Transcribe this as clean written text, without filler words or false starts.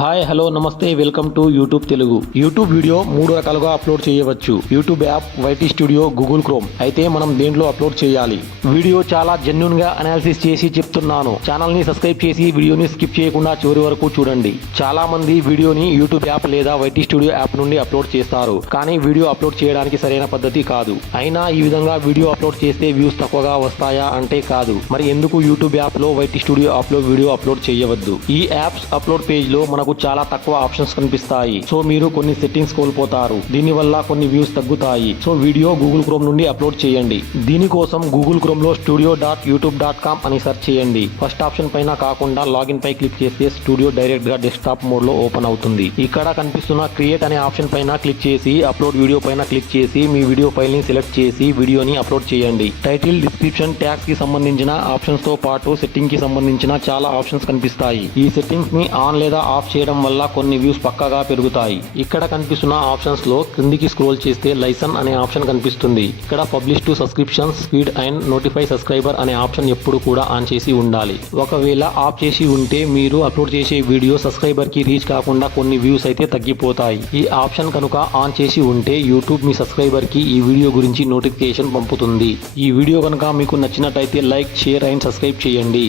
Hi hello నమస్తే welcome to YouTube Telugu. YouTube video 3 రకాలుగా upload చేయవచ్చు. YouTube app, YT studio, Google Chrome. అయితే మనం దేంట్లో అప్లోడ్ చేయాలి? వీడియో చాలా జెన్యూన్ గా అనాలిసిస్ చేసి చెప్తున్నాను. ఛానల్ ని సబ్స్క్రైబ్ చేసి వీడియోని స్కిప్ చేయకుండా చివరి వరకు చూడండి. చాలా మంది వీడియోని యూట్యూబ్ యాప్ లేదా వైటీ స్టూడియో యాప్ నుండి అప్లోడ్ చేస్తారు, కానీ వీడియో అప్లోడ్ చేయడానికి సరైన పద్ధతి కాదు. అయినా ఈ విధంగా వీడియో అప్లోడ్ చేస్తే వ్యూస్ తక్కువగా వస్తాయా అంటే కాదు. మరి ఎందుకు యూట్యూబ్ యాప్ లో, వైటీ స్టూడియో యాప్ లో వీడియో అప్లోడ్ చేయవద్దు? ఈ యాప్స్ అప్లోడ్ పేజ్ లో మనకు చాలా తక్కువ ఆప్షన్స్ కనిపిస్తాయి. సో మీరు కొన్ని సెట్టింగ్స్ కోల్పోతారు. దీని వల్ల కొన్ని వ్యూస్ తగ్గుతాయి. సో వీడియో గూగుల్ క్రోమ్ నుండి అప్లోడ్ చేయండి. దీనికోసం గూగుల్ క్రోమ్ లో studio.youtube.com అని సెర్చ్ చేయండి. ఫస్ట్ ఆప్షన్ పైన కాకుండా లాగిన్ పై క్లిక్ చేస్తే స్టూడియో డైరెక్ట్ గా డెస్క్టాప్ మోడ్ లో ఓపెన్ అవుతుంది. ఇక్కడ కనిపిస్తున్న క్రియేట్ అనే ఆప్షన్ పైన క్లిక్ చేసి అప్లోడ్ వీడియో పైన క్లిక్ చేసి మీ వీడియో ఫైల్ ని సెలెక్ట్ చేసి వీడియోని అప్లోడ్ చేయండి. టైటిల్, డిస్క్రిప్షన్, ట్యాగ్స్ కి సంబంధించిన ఆప్షన్స్ తో పాటు సెట్టింగ్ కి సంబంధించిన చాలా ఆప్షన్స్ కనిపిస్తాయి. ఈ సెట్టింగ్స్ ని ఆన్ లేదా ఆఫ్ చేయడం వల్ల కొన్ని వ్యూస్ పక్కాగా పెరుగుతాయి. ఇక్కడ కనిపిస్తున్న ఆప్షన్స్ లో క్రిందికి స్క్రోల్ చేస్తే లైసన్ అనే ఆప్షన్ కనిపిస్తుంది. ఇక్కడ publish to subscriptions, feed and notify subscriber అనే ఆప్షన్ ఎప్పుడు కూడా ఆన్ చేసి ఉండాలి. ఒకవేళ ఆఫ్ చేసి ఉంటే మీరు అప్లోడ్ చేసే వీడియో సబ్స్క్రైబర్ కి రీచ్ కాకుండా కొన్ని వ్యూస్ అయితే తగ్గిపోతాయి. ఈ ఆప్షన్ కనుక ఆన్ చేసి ఉంటే యూట్యూబ్ మీ సబ్స్క్రైబర్ కి ఈ వీడియో గురించి నోటిఫికేషన్ పంపుతుంది. ఈ వీడియో కనుక మీకు నచ్చినట్టయితే లైక్, షేర్ అండ్ సబ్స్క్రైబ్ చేయండి.